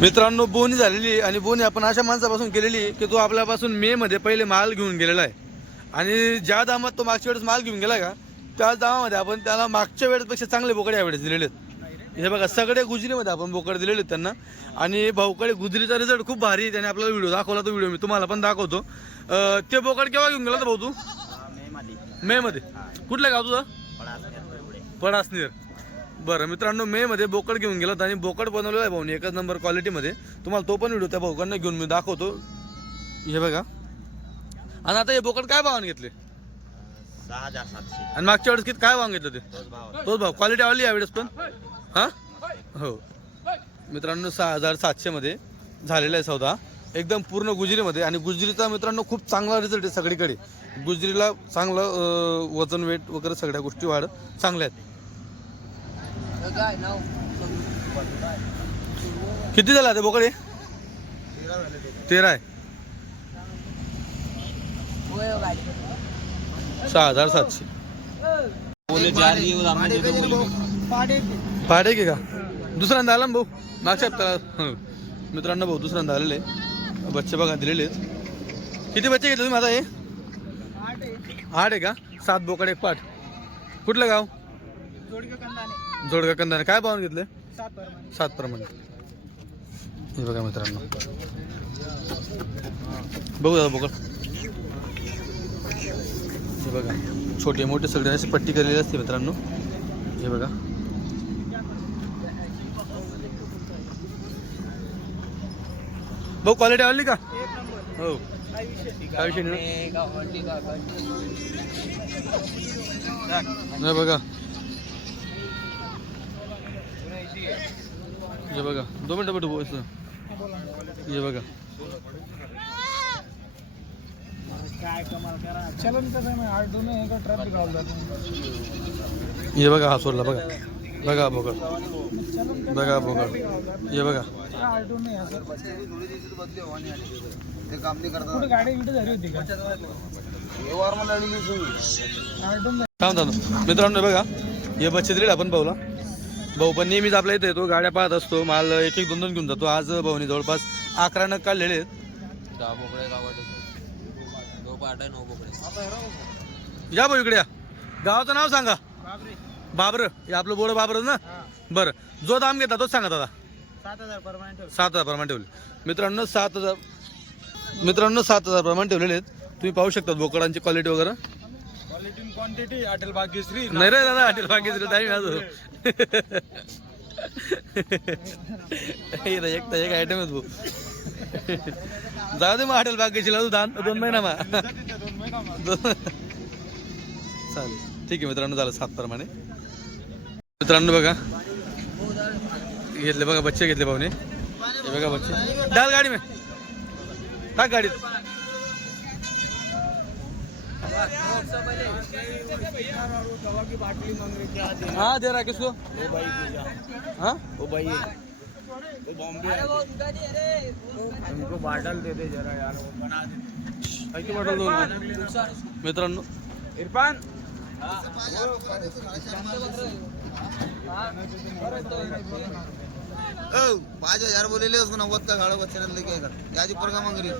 मित्रांनो बोनी झालेली आणि बोनी आपण अशा माणसापासून केलेली की तो आपल्यापासून मे मध्ये पहिले माल घेऊन गेलेला आहे आणि ज्या दामात तो मागच्या वेळेस माल घेऊन गेला का त्याच दामामध्ये आपण त्याला मागच्या वेळेसपेक्षा चांगले बोकडे यावेळेस दिलेले आहेत। हे बघा सगळे गुजरीमध्ये आपण बोकड दिलेले त्यांना आणि भाऊकडे गुजरीचा रिझल्ट खूप भारी आहे। त्याने आपल्याला व्हिडिओ दाखवला, तो व्हिडिओ मी तुम्हाला पण दाखवतो। ते बोकड केव्हा घेऊन गेला भाऊ तू? मे मध्ये। कुठलं गाव तुझं? पडासनेर। बरं मित्रांनो मे मध्ये बोकड घेऊन गेलात आणि बोकड बनवलेला आहे भाऊने एकच नंबर क्वालिटीमध्ये। तुम्हाला तो पण व्हिडिओ त्या भाऊकडनं घेऊन मी दाखवतो। हे बघा आणि आता हे बोकड काय भावाने घेतले? 6700 आणि मागच्या वेळेस किती काय भाव घेतलं ते? तोच भाव। क्वालिटी आवडली यावेळेस पण? हा हो मित्रांनो 6700 मध्ये झालेला आहे सौदा, एकदम पूर्ण गुजरीमध्ये। आणि गुजरीचा मित्रांनो खूप चांगला रिझल्ट आहे सगळीकडे। गुजरीला चांगलं वजन वेट वगैरे सगळ्या गोष्टी वाढ चांगल्या आहेत। किती झाला ते बोकडे? 13 आहे। 6700 पाडे की का दुसऱ्यांदा आला ना भाऊ मागच्या हप्त्याला? मित्रांनो भाऊ दुसऱ्यांदा आलेले बच्चे बघा दिलेले आहेत। किती बच्चे घेतले तुम्ही आता? हे 8 आहे का? 7 बोकड 1 पाठ। कुठलं गाव? जोडगा कंदाने। काय भाव घेतले? 7 प्रमाणे। हे बघा मित्रांनो बघू दादा बोकड। हे बघा छोटे मोठे सगळे अशी पट्टी केलेली असते मित्रांनो। हे बघा भाऊ क्वालिटी आवडली का? हो काय विषय नाही। बघा हे बघा 2 मिनिटं भेटू बोल। हे बघा हे बघा हा सोडला बघा बघा बोकड बघा बोकड। हे बघा मित्रांनो बघा हे बच्चे दिले आपण भाऊला। भाऊ पण नेहमीच आपल्या इथे येतो, गाड्या पाहत असतो, माल 1-1 2-2 घेऊन जातो। आज भाऊनी जवळपास 11 नग काढलेले आहेत। 10 बोकडे गावात 2 पाट 9 बोकडे। या भाऊ इकडे या। गावाचं नाव सांगा? बाबर। हे आपलं बोर्ड बाबर ना? बरं जो दाम घेता तोच सांगा दादा। 7000 प्रमाणे ठेवले मित्रांनो। 7000 प्रमाणे ठेवलेले आहेत। तुम्ही पाहू शकता बोकडांची क्वालिटी वगैरे। क्वांटिटी हॉटेल भाग्यश्री नाही रे दादा हॉटेल भाग्यश्री टाइम आहे एक आयटम आहे भाऊ। जाऊ दे मग हॉटेल भाग्यश्रीला तू 2 महिना मा चालेल ठीक आहे मित्रांनो। झालं 7 प्रमाणे। मित्रांनो बघा घेतले बघा बच्चे घेतले भाऊने। हे बघा बच्चे डाल गाडी में टाक गाडीत। हाँ दे रहा किसको? हाँ वो भाई वो बॉम्बे उनको बाटल दे दे जरा यार, वो बना दे। ऐसे बाटल दो मित्रांनो। इरफान ओ 5000 बोलेले उसको 90 का गाड़ा बच्चे लेके आएगा याजी पर का मांग रही।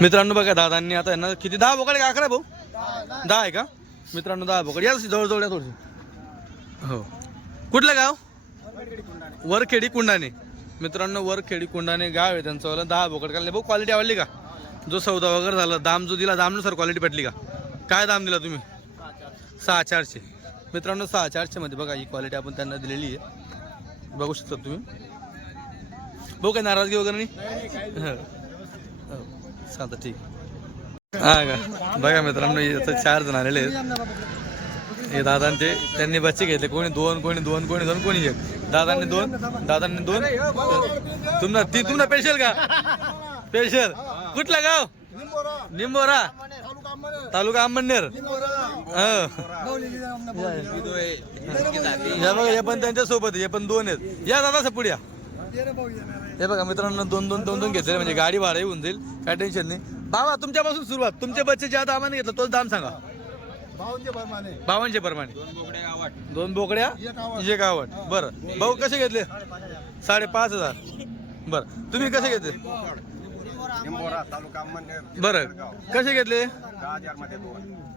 मित्रांनो बघा दादांनी आता यांना किती 10 बोकडे का 11 भाऊ? 10 आहे का मित्रांनो? 10 बोकड या जवळ या थोडीशी। हो कुठलं गाव? वरखेडी कुंडाने मित्रांनो। वरखेडी कुंडाने गाव आहे त्यांचं वाला। 10 बोकड काढले भाऊ। क्वालिटी आवडली का? जो सौदा वगैरे झाला दाम जो दिला दामनुसार क्वालिटी पटली का? काय दाम दिला तुम्ही? 6400 मित्रांनो। 6400 मध्ये बघा ही क्वालिटी आपण त्यांना दिलेली आहे, बघू शकता तुम्ही। भाऊ काय नाराजगी वगैरे नाही? चालतं ठीक हा का? बघा मित्रांनो इथं 4 जण आलेले आहेत। हे दादांचे त्यांनी बच्चे घेतले, कोणी 2 कोणी 2 कोणी 2 कोणी 1। दादांनी 2 तुम्हाला स्पेशल का? स्पेशल कुठलं गाव? निंबोरा तालुका अंमळनेर। या बघा हे पण त्यांच्या सोबत हे पण 2 आहेत। या दादा पुढे या। हे बघा मित्रांनो 2 घेतले म्हणजे गाडी भाडे होऊन जाईल, काय टेन्शन नाही। बाबा तुमच्यापासून सुरुवात, तुमचे बच्चे ज्या दामाने घेतलं तोच दाम सांगा। 52 प्रमाणे 2 बोकड्या 1 आवट। बरं भाऊ कसे घेतले? 5,500. बरं तुम्ही कसे घेतले? निंबोरा तालुका अंबरनेर बरं कसे घेतले? 10,000 मध्ये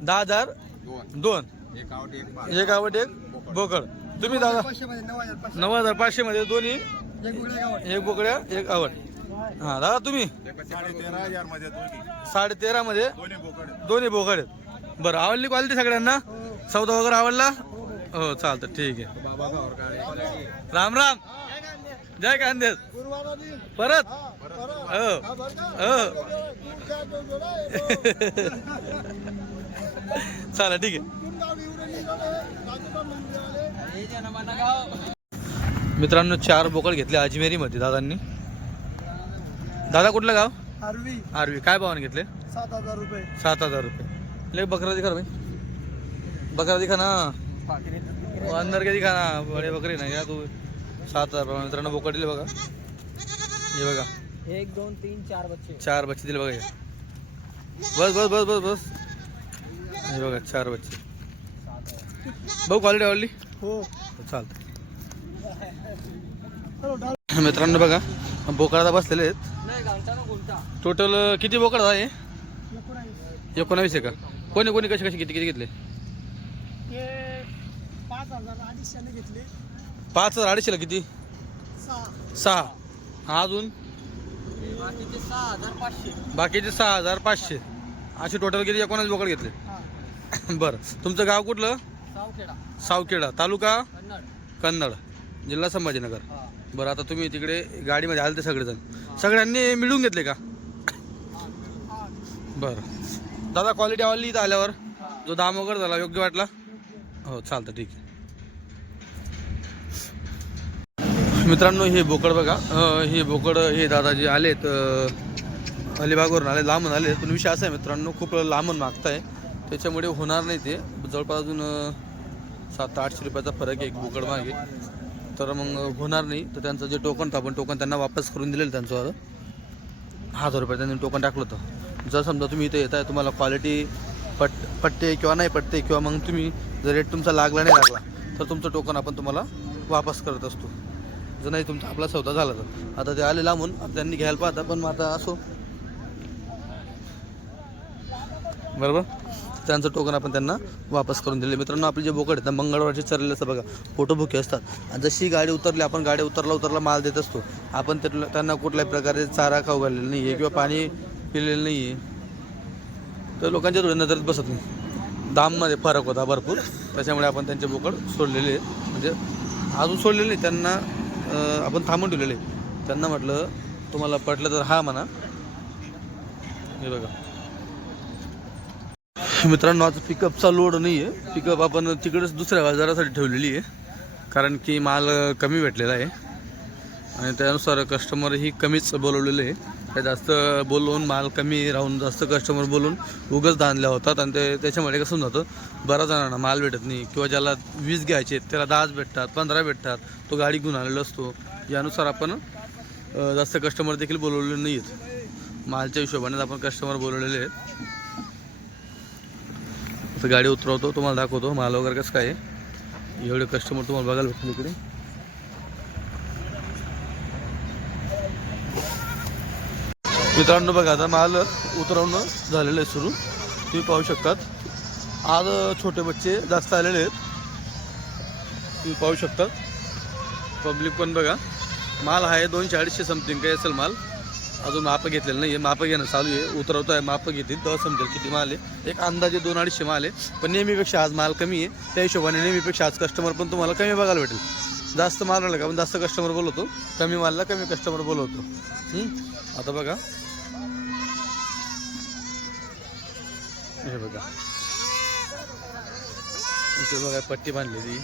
10,000 दोन 2. एक आवट एक बार. एक आवड एक बोकड. तुम्ही दादा 9,500 मध्ये दोन्ही एक बोकड्या एक आवड. हा दादा तुम्ही 13,000 मध्ये दोन्ही 13,500 मध्ये दोन्ही बोकड. दोन्ही बोकड आहेत. बरं आवडली क्वालिटी सगळ्यांना? सौदा वगैरे आवडला? हो चालतं ठीक आहे. बाबा भावर काळे. राम राम जय कांदेस परत हो हो चला ठीक आहे. मित्रांनो 4 बोकड घेतले अजमेरी मध्ये दादांनी. दादा कुठलं गाव? आरवी. काय भावाने घेतले? 7,000 रुपये. 7,000 रुपये. ले बकरा दिखा रे भाई, बकरा दिखा ना, अंदर के दिखा ना, बडे बकरे ना या तू. 7,000 मित्रांनो बोकड दिले बघा. हे बघा 1 2 3 4 बच्चे. 4 बच्चे दिले बघा हे. बस बस बस बस बस. हे बघा 4 बच्चे. भाऊ क्वालिटी आवडली? हो चालतं. मित्रांनो बघा बोकडाला बसलेले आहेत. टोटल किती बोकड आहे? 19 आहे का? कोणी कोणी कसे कसे किती किती घेतले? 5,200 घेतले. 5,250 किती? 6. अजून बाकीचे 6,500. बाकीचे 6,500. असे टोटल किती 19 बोकड घेतले. बरं तुमचं गाव कुठलं? सावखेडा. सावखेडा तालुका कन्नड. कन्नड जिल्हा संभाजीनगर. बरं आता तुम्ही तिकडे गाडीमध्ये आले ते सगळेजण सगळ्यांनी मिळून घेतले का? बरं दादा क्वालिटी आवडली इथं आल्यावर? जो दाम वगैरे झाला योग्य वाटला? हो चालतं ठीक आहे. मित्रांनो हे बोकड बघा. हे बोकड हे दादा जे आलेत अलिबागवरून आले, लांबून आले. पण विषय असा आहे मित्रांनो खूप लांबून मागताय त्याच्यामुळे होणार नाही ते. जवळपास अजून 700-800 रुपयाचा फरक आहे एक बोकड मागे. तर मग होणार नाही. तर त्यांचं जे टोकन होतं आपण टोकन त्यांना वापस करून दिलेलं त्यांचं 1,000 रुपये त्यांनी टोकन टाकलं होतं. जर समजा तुम्ही इथे येताय तुम्हाला क्वालिटी पटते किंवा नाही पटते किंवा मग तुम्ही जर रेट तुमचा लागला नाही लागला तर तुमचं टोकन आपण तुम्हाला वापस करत असतो. जर नाही तुमचा आपला सौदा झाला तर. आता ते आले लांबून त्यांनी घ्यायला पाहता पण मग आता असो बरोबर त्यांचं टोकन आपण त्यांना वापस करून दिले. मित्रांनो आपले जे बोकड आहेत ना मंगळवारचे चरलेले असतात बघा पोटोभुके असतात. आणि जशी गाडी उतरली आपण गाडी उतरला माल देत असतो आपण त्यांना कुठल्याही प्रकारे चारा खाऊ घाललेला नाही आहे किंवा पाणी पिलेलं नाही आहे. तर लोकांच्या थोड्या नजरेत बसत नाही. दाममध्ये फरक होता भरपूर त्याच्यामुळे आपण त्यांचे बोकड सोडलेले आहेत. म्हणजे अजून सोडलेले नाही त्यांना आपण थांबून ठेवलेले. त्यांना म्हटलं तुम्हाला पटलं तर हा म्हणा. हे बघा मित्रांनो आज पिकअपचा लोड नाही आहे. पिकअप आपण तिकडेच दुसऱ्या बाजारासाठी ठेवलेली आहे कारण की माल कमी भेटलेला आहे आणि त्यानुसार कस्टमरही कमीच बोलवलेले आहे. काही जास्त बोलवून माल कमी राहून जास्त कस्टमर बोलून उगाच धानल्या होतात आणि त्याच्यामुळे कसं जातं बऱ्याच जणांना माल भेटत नाही किंवा ज्याला 20 घ्यायचे त्याला 10 भेटतात 15 भेटतात. तो गाडी घेऊन आलेला असतो. यानुसार आपण जास्त कस्टमर देखील बोलवलेले नाही आहेत. मालच्या हिशोबाने आपण कस्टमर बोलवलेले आहेत. तर गाडी उतरवतो तुम्हाला दाखवतो माल वगैरे कसं काय आहे. एवढे कस्टमर तुम्हाला बघायला भेटतील इकडे. मित्रांनो बघा आता माल उतरवणं झालेलं आहे सुरू. तुम्ही पाहू शकतात आज छोटे बच्चे जास्त आलेले आहेत. तुम्ही पाहू शकतात पब्लिक पण बघा. माल आहे 200-250 समथिंग काही असेल माल. अजून मापं घेतलेलं नाही आहे. मापं घेणं चालू आहे. उतरवतो आहे मापं घेतील तेव्हा समजेल किती माल आहे. एक अंदाजे 200-250 माल आहे. पण नेहमीपेक्षा आज माल कमी आहे. त्या हिशोबाने नेहमीपेक्षा आज कस्टमर पण तुम्हाला कमी बघायला भेटेल. जास्त माल राहिला का आपण जास्त कस्टमर बोलवतो. कमी मालला कमी कस्टमर बोलवतो. आता बघा हे बघा इथे बघा पट्टी बांधलेली.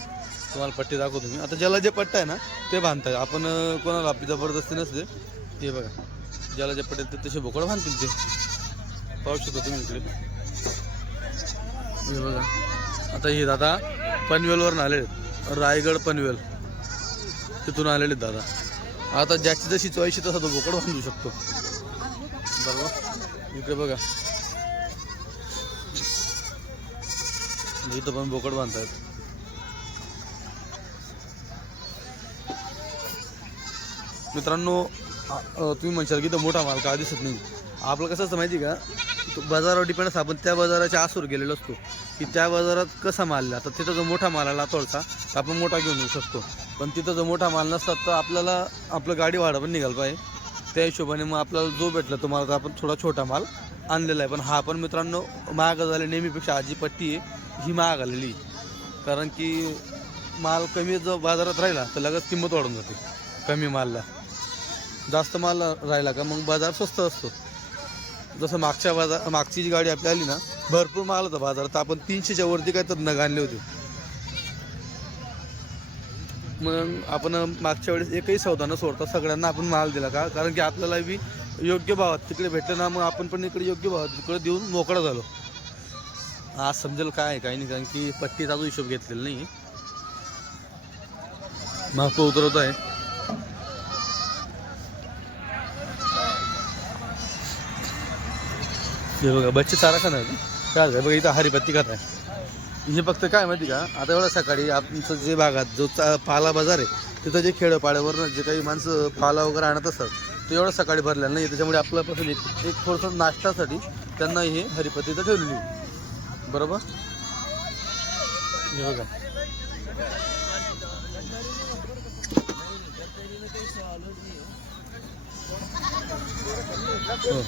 तुम्हाला पट्टी दाखवतो मी. आता ज्याला जे पट्टा आहे ना ते बांधताय. आपण कोणाला आपली जबरदस्ती नसते. हे बघा ज्याला जे पट्टे तसे बोकड बांधतील ते पाहू शकतो तुम्ही इकडे. हे बघा आता हे दादा पनवेलवरून आलेले आहेत. रायगड पनवेल तिथून आलेले आहेत दादा. आता ज्याची जशी चॉईस तसा तो बोकड बांधू शकतो बरोबर. इकडे बघा इथं पण बोकड बांधतायत. मित्रांनो तुम्ही म्हणशाल की तो मोठा माल का दिसत नाही. आपलं कसं असतं माहिती का, तो बाजारावर डिपेंड असतं. आपण त्या बाजाराच्या आसूर गेलेलो असतो की त्या बाजारात कसा माल आता तिथं जो मोठा माल आला थोडसा तर आपण मोठा घेऊन येऊ शकतो. पण तिथं जो मोठा माल नसतात तर आपल्याला आपलं गाडी भाडं पण निघालं पाहिजे. त्या हिशोबाने मग आपल्याला जो भेटला तो माल आपण थोडा छोटा माल आणलेला आहे. पण हा पण मित्रांनो महाग झाले नेहमीपेक्षा. आजी पट्टी आहे ही महाग आलेली, कारण की माल कमी जो बाजारात राहिला तर लगेच किंमत वाढून जाते. कमी मालला जास्त माल राहिला का मग बाजार स्वस्त असतो. जसं मागची जी गाडी आपली आली ना, भरपूर माल होता बाजारात. आपण 300च्या वरती काय तर नग आणले होते. मग आपण मागच्या वेळेस एकही सौदा न सोडता सगळ्यांना आपण माल दिला का, कारण की आपल्याला बी योग्य भावात तिकडे भेटलं ना, मग आपण पण इकडे योग्य भावात तिकडे देऊन मोकळा झालो. आज समजेल काय आहे काही नाही, कारण की पट्टीचा जो हिशोब घेतलेला नाही. माप उतरवत आहे. हे बघा बच्चे चारा खाणार काय आहे बघा, इथं हरिपत्ती खात आहे. हे फक्त काय माहिती का, आता एवढं सकाळी आमचं जे भागात जो पाला बाजार आहे तिथं जे खेडोपाड्यावर जे काही माणसं पाला वगैरे आणत असतात ते एवढं सकाळी भरलेलं नाही. त्याच्यामुळे आपल्यापासून एक थोडंसं नाश्त्यासाठी त्यांना हे हरिपत्ती तर ठेवलेली बरोबर. हे बघा हो.